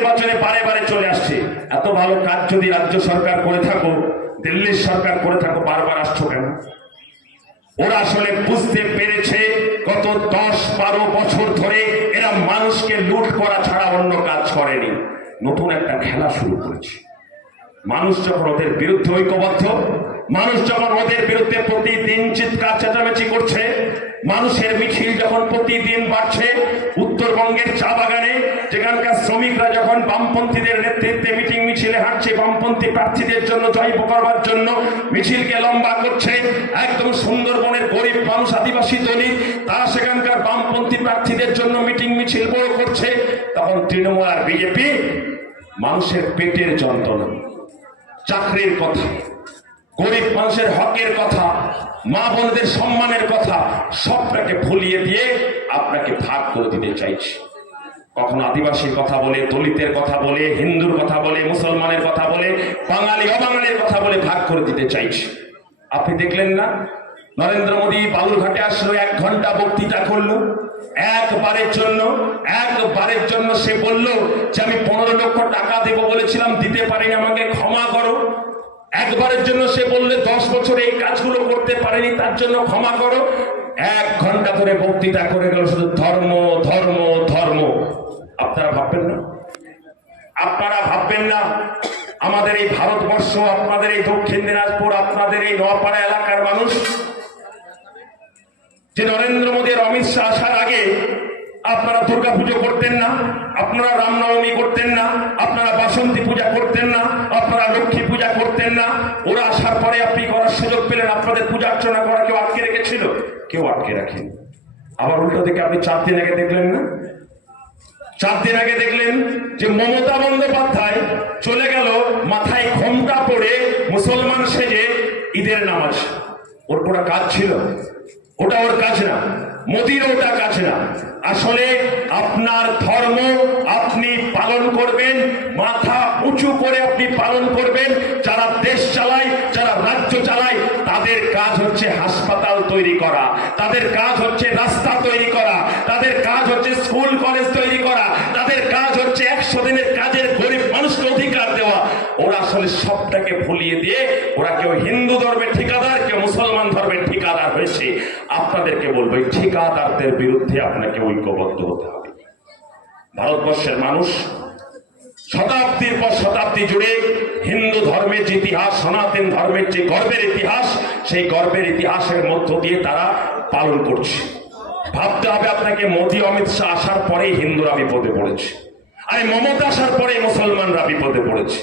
নির্বাচনে বারে বারে চলে আসছে। এত ভালো কাজ যদি রাজ্য সরকার করে থাকো, দিল্লির সরকার করে থাকো, বারবার আসছো কেন? ওরা আসলে বুঝতে পেরেছে গত 10-12 বছর ধরে এরা মানুষকে লুট করা ছাড়া অন্য কাজ করেনি। নতুন একটা খেলা শুরু করেছে। মানুষ যখন ওদের বিরুদ্ধে ঐক্যবদ্ধ, মানুষ যখন ওদের বিরুদ্ধে প্রতিদিন চিৎকার চেঁচামেচি করছে, মানুষের মিছিল যখন প্রতিদিন বাড়ছে, উত্তরবঙ্গের চা বাগানে যেখানকার শ্রমিকরা যখন বামপন্থীদের নেতৃত্বে মিটিং মিছিলে হাঁটছে, বামপন্থী প্রার্থীদের জন্য জয় করবার জন্য মিছিলকে লম্বা করছে, একদম সুন্দরবনের গরিব মানুষ, আদিবাসী দলিত, তারা সেখানকার বামপন্থী প্রার্থীদের জন্য মিটিং মিছিল বড় করছে, তখন তৃণমূল আর বিজেপি মানুষের পেটের যন্ত্রণা, চাকরির কথা, গরিব মানুষের হকের কথা, মা বোনদের সম্মানের কথা সবটাকে ভুলিয়ে দিয়ে আপনাকে ভাগ করে দিতে চাইছে। কখনো আদিবাসীর কথা বলে, দলিতের কথা বলে, হিন্দুর কথা বলে, মুসলমানের কথা বলে, বাঙালি অবাঙালির কথা বলে ভাগ করে দিতে চাইছে। আপনি দেখলেন না, নরেন্দ্র মোদী বালুরঘাটে আসলো, 1 ঘন্টা বক্তৃতা করলো। একবারের জন্য সে বলল যে আমি 15 লক্ষ টাকা দেব বলেছিলাম, দিতে পারিনি, আমাকে ক্ষমা করো। একবারের জন্য সে বললে 10 বছরে এই কাজগুলো করতে পারেনি, তার জন্য ক্ষমা করো। 1 ঘন্টা ধরে বক্তৃতা করে গেল শুধু ধর্ম ধর্ম ধর্ম। আপনারা ভাববেন না আমাদের এই ভারতবর্ষ, আপনাদের এই দক্ষিণ দিনাজপুর, আপনাদের এই নোয়াপাড়া এলাকার মানুষ যে নরেন্দ্র মোদী আর অমিত শাহ আসার আগে আপনারা দুর্গা পুজো করতেন না, আপনারা রামনবমী করতেন না, আপনারা বাসন্তী পূজা করতেন না, আপনারা লক্ষ্মী পূজা করতেন না। ওরা আসার পরে আপনি করার সুযোগ পেলেন, আপনাদের পূজা অর্চনা করা কেউ আটকে রেখেছিল? কেউ আটকে রাখেন। আবার উল্টো দিকে আপনি 4 দিন আগে দেখলেন না, 4 দিন আগে দেখলেন যে মমতা বন্দ্যোপাধ্যায় চলে গেল মাথায় ঘোমটা পড়ে মুসলমান সেজে ঈদের নামাজ। ওর পুরো কাজ ছিল? ওটা ওর কাজ না, মোদির ওটা কাজ না। আসলে আপনার ধর্ম আপনি পালন করবেন, মাথা উঁচু করে আপনি পালন করবেন। যারা দেশ চালায়, যারা রাজ্য চালায়, তাদের কাজ হচ্ছে হাসপাতাল তৈরি করা, তাদের কাজ হচ্ছে রাস্তা তৈরি করা, তাদের কাজ হচ্ছে স্কুল কলেজ তৈরি করা, তাদের কাজ হচ্ছে 100 দিনের কাজের গরিব মানুষকে অধিকার দেওয়া। ওরা আসলে সবটাকে ভুলিয়ে দিয়ে ওরা কেউ হিন্দু ধর্মের ঠিকাদার, কেউ মুসলমান ধর্মের ঠিকাদার হয়েছে। আপনাদেরকে বলবো, এই ঠিকাদারদের বিরুদ্ধে আপনাকে ঐক্যবদ্ধ হতে হবে। ভারতবর্ষের মানুষ শতাব্দীর পর শতাব্দী জুড়ে হিন্দু ধর্মের যে ইতিহাস, সনাতন ধর্মের যে গর্বের ইতিহাস, সেই গর্বের ইতিহাসের মধ্য দিয়ে তারা পালন করছে। ভাবতে হবে আপনাকে, মোদী অমিত শাহ আসার পরেই হিন্দুরা বিপদে পড়েছে, আর মমতা আসার পরে মুসলমানরা বিপদে পড়েছে।